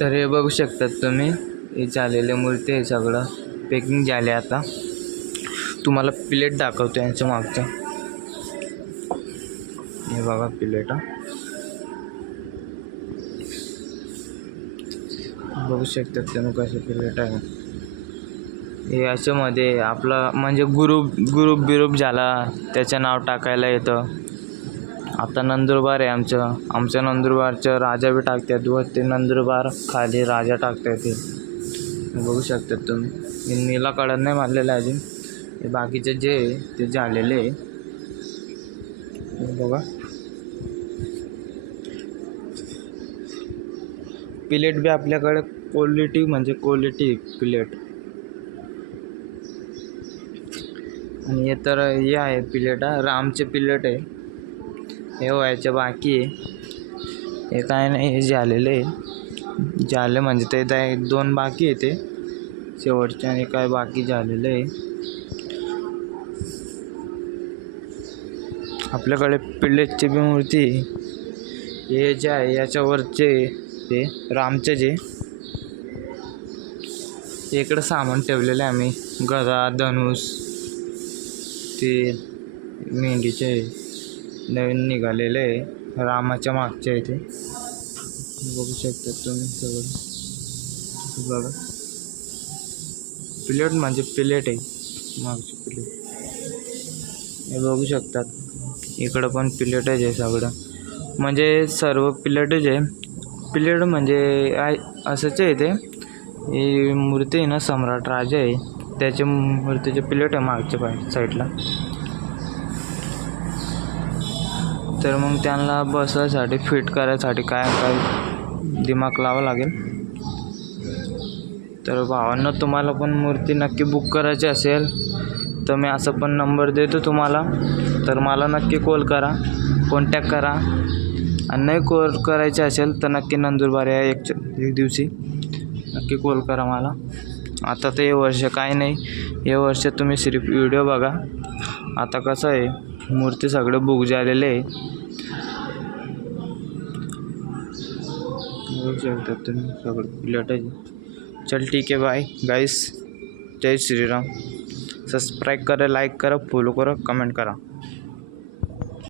तर हे बघू शकतात तुम्ही, हे झालेले मूर्ती आहे, सगळं पॅकिंग झाले. आता तुम्हाला प्लेट दाखवतो यांच्या मागचं. हे बघा प्लेट, बघू शकतात तुम्ही कसे प्लेट आहे. हे याच्यामध्ये आपला म्हणजे ग्रुप बिरूप झाला त्याचं नाव टाकायला येतं. आता नंदुरबार आहे आमच्या नंदुरबारचं राजा बी टाकतात व ते नंदुरबार खाली राजा टाकतात. ते बघू शकतात तुम्ही. हे नीला कलर नाही मारलेला अजून, हे बाकीचे जे ते झालेले बघा. प्लेट बी आपल्याकडे क्वालिटी म्हणजे क्वालिटी प्लेट. आणि हे तर हे आहे प्लेट, रामचे प्लेट आहे. हे व्हायचे बाकी आहे, हे काय नाही, हे झालेले झाले म्हणजे ते 2 बाकी आहे ते शेवटचे, आणि काय बाकी झालेलं आहे. आपल्याकडे प्लेटची बी मूर्ती, हे जे आहे याच्यावरचे ते रामचे जे इकडं सामान ठेवलेलं आहे आम्ही, गदा धनुष ते मेंढीचे नवीन निघालेले आहे, रामाच्या मागचे आहे ते. बघू शकतात तुम्ही सगळं. बघा प्लेट म्हणजे प्लेट आहे, मागची प्लेट हे बघू शकतात. इकडं पण प्लेटच आहे सगळं, म्हणजे सर्व प्लेटच आहे. प्लेट म्हणजे असंच आहे ते. ही मूर्ती आहे ना, सम्राट राजा आहे त्याच्या मूर्तीचे प्लेट आहे मागच्या साईडला. तर मग त्यांना बसायसाठी फिट करायसाठी काय दिमाग लावावं लागेल. तर भावांनो, तुम्हाला पण मूर्ती नक्की बुक करायची असेल तर मी असं पण नंबर देतो तुम्हाला, तर मला नक्की कॉल करा, कॉन्टॅक्ट करा. आणि नाही कॉल करायचे असेल तर नक्की नंदुरबार या एक दिवशी नक्की कॉल करा मला. आता तर हे वर्ष काय नाही, हे वर्ष तुम्ही सिर्फ व्हिडिओ बघा. आता कसं आहे, मूर्ती सगळं बुक झालेले आहे. बघू शकतात तुम्ही सगळं प्लेट आहे. चल ठीक आहे, बाय गाइस, जय श्रीराम. सबस्क्राईब करा, लाईक करा, फॉलो करा, कमेंट करा.